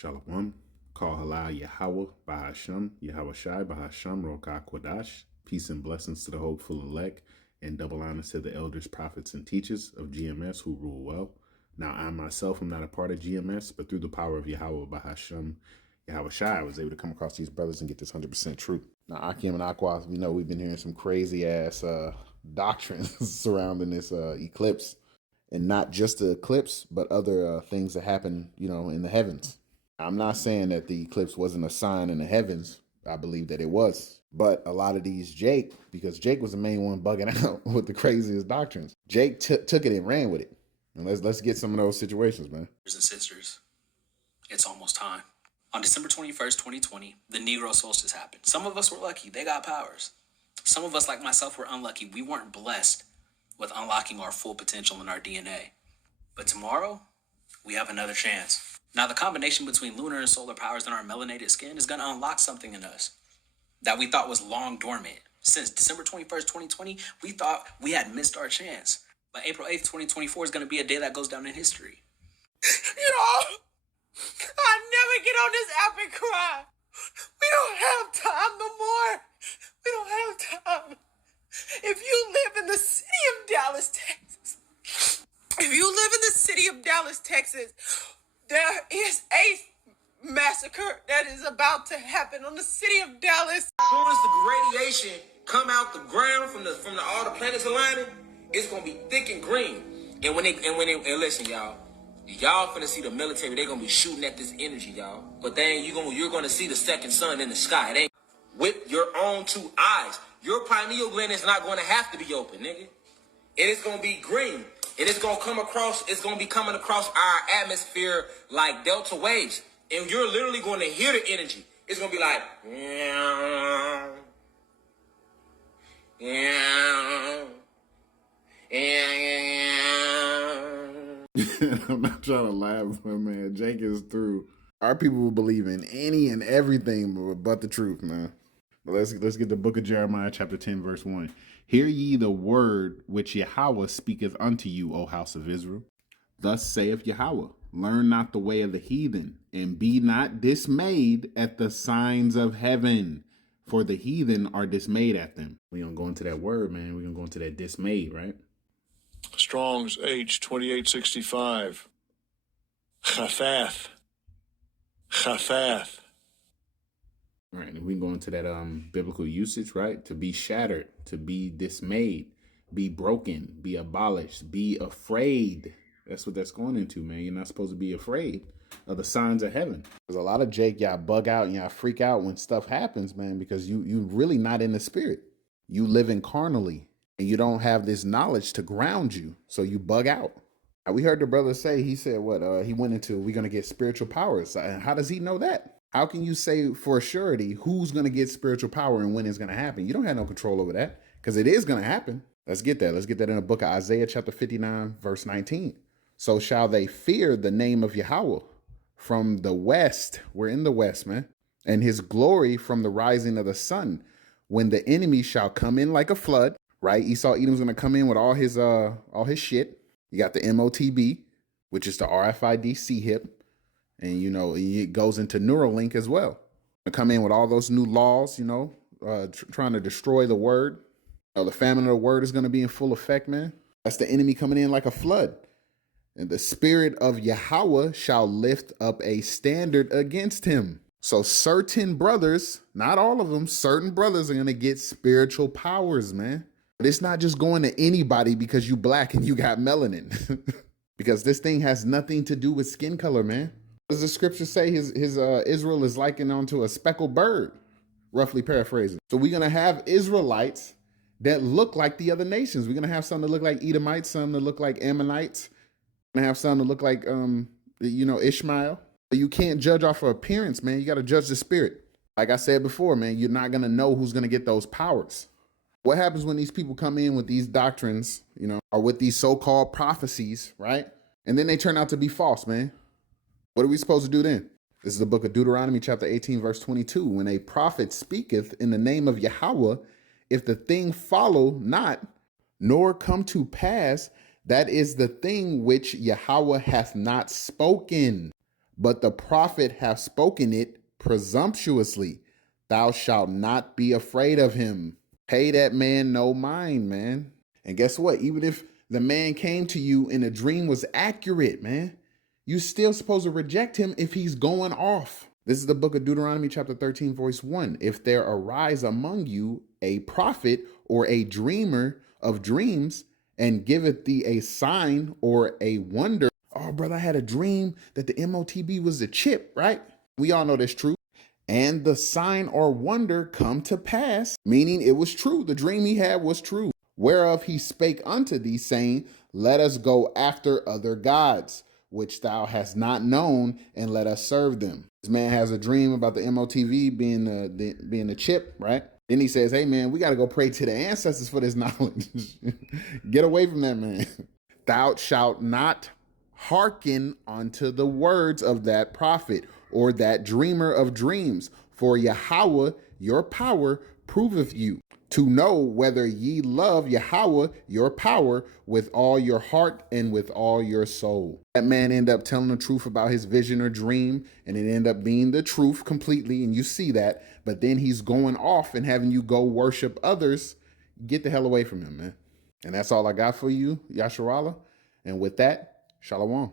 Shalom. Call halal Yahweh Bahasham, Yahweh Shai Bahasham Rokah Kodash. Peace and blessings to the hopeful elect, and double honors to the elders, prophets, and teachers of GMS who rule well. Now, I myself am not a part of GMS, but through the power of Yahweh Bahasham, Yahweh Shai, I was able to come across these brothers and get this 100% truth. Now, Akim and Aqua, we know we've been hearing some crazy ass doctrines surrounding this eclipse, and not just the eclipse, but other things that happen, in the heavens. I'm not saying that the eclipse wasn't a sign in the heavens. I believe that it was. But a lot of these because Jake was the main one bugging out with the craziest doctrines. Jake took it and ran with it. And let's get some of those situations, man. Brothers and sisters, it's almost time. On December 21st, 2020, the Negro solstice happened. Some of us were lucky. They got powers. Some of us, like myself, were unlucky. We weren't blessed with unlocking our full potential in our DNA. But tomorrow, we have another chance. Now, the combination between lunar and solar powers in our melanated skin is going to unlock something in us that we thought was long dormant. Since December 21st, 2020, we thought we had missed our chance. But April 8th, 2024 is going to be a day that goes down in history. I never get on this app and cry. We don't have time no more. We don't have time. If you live in the city of Dallas, Texas, there is a massacre that is about to happen on the city of Dallas. As soon as the radiation come out the ground from all the planets aligning, it's gonna be thick and green. And listen, y'all finna see the military. They're gonna be shooting at this energy, y'all. But then you're gonna see the second sun in the sky. It ain't with your own two eyes. Your pineal gland is not gonna have to be open, nigga. And it's gonna be green. And it's gonna be coming across our atmosphere like delta waves. And you're literally gonna hear the energy. It's gonna be like, I'm not trying to laugh, but man, Jake is through. Our people will believe in any and everything but the truth, man. But let's get the book of Jeremiah, chapter 10, verse 1. Hear ye the word which Yahweh speaketh unto you, O house of Israel. Thus saith Yahweh, learn not the way of the heathen, and be not dismayed at the signs of heaven, for the heathen are dismayed at them. We're going to go into that word, man. We're going to go into that dismayed, right? Strong's H 2865. Chathath. All right, and we go into that biblical usage, right? To be shattered, to be dismayed, be broken, be abolished, be afraid. That's what that's going into, man. You're not supposed to be afraid of the signs of heaven. There's a lot of Jake, y'all bug out and y'all freak out when stuff happens, man, because you really not in the spirit. You living carnally, and you don't have this knowledge to ground you, so you bug out. We heard the brother say, he said he went into, we're going to get spiritual powers. How does he know that? How can you say for surety who's going to get spiritual power and when it's going to happen? You don't have no control over that, because it is going to happen. Let's get that. Let's get that in the book of Isaiah chapter 59, verse 19. So shall they fear the name of Yahweh from the west. We're in the west, man. And his glory from the rising of the sun, when the enemy shall come in like a flood, right? Esau Edom's going to come in with all his shit. You got the MOTB, which is the RFID CHIP. And, it goes into Neuralink as well. To come in with all those new laws, trying to destroy the word. The famine of the word is going to be in full effect, man. That's the enemy coming in like a flood. And the spirit of Yahweh shall lift up a standard against him. So certain brothers, not all of them, certain brothers are going to get spiritual powers, man. But it's not just going to anybody because you black and you got melanin. Because this thing has nothing to do with skin color, man. Does the scripture say his Israel is likened unto a speckled bird? Roughly paraphrasing. So we're going to have Israelites that look like the other nations. We're going to have some that look like Edomites, some that look like Ammonites. We're going to have some that look like, Ishmael. You can't judge off of appearance, man. You got to judge the spirit. Like I said before, man, you're not going to know who's going to get those powers. What happens when these people come in with these doctrines, or with these so-called prophecies, right? And then they turn out to be false, man. What are we supposed to do then? This is the book of Deuteronomy, chapter 18, verse 22. When a prophet speaketh in the name of Yahweh, if the thing follow not, nor come to pass, that is the thing which Yahweh hath not spoken. but the prophet hath spoken it presumptuously. Thou shalt not be afraid of him. Pay that man no mind, man. And guess what? Even if the man came to you and the dream was accurate, man, you still supposed to reject him if he's going off. This is the book of Deuteronomy chapter 13, verse 1. If there arise among you a prophet or a dreamer of dreams, and giveth thee a sign or a wonder. Oh, brother, I had a dream that the MOTB was a chip, right? We all know that's true. And the sign or wonder come to pass, meaning it was true. The dream he had was true. Whereof he spake unto thee, saying, let us go after other gods, which thou hast not known, and let us serve them. This man has a dream about the MOTV being the chip, right? Then he says, hey, man, we got to go pray to the ancestors for this knowledge. Get away from that, man. Thou shalt not hearken unto the words of that prophet or that dreamer of dreams, for Yahweh, your power, proveth you to know whether ye love Yahweh, your power, with all your heart and with all your soul. That man ended up telling the truth about his vision or dream, and it ended up being the truth completely, and you see that. But then he's going off and having you go worship others. Get the hell away from him, man. And that's all I got for you, Yasharallah. And with that, Shalom.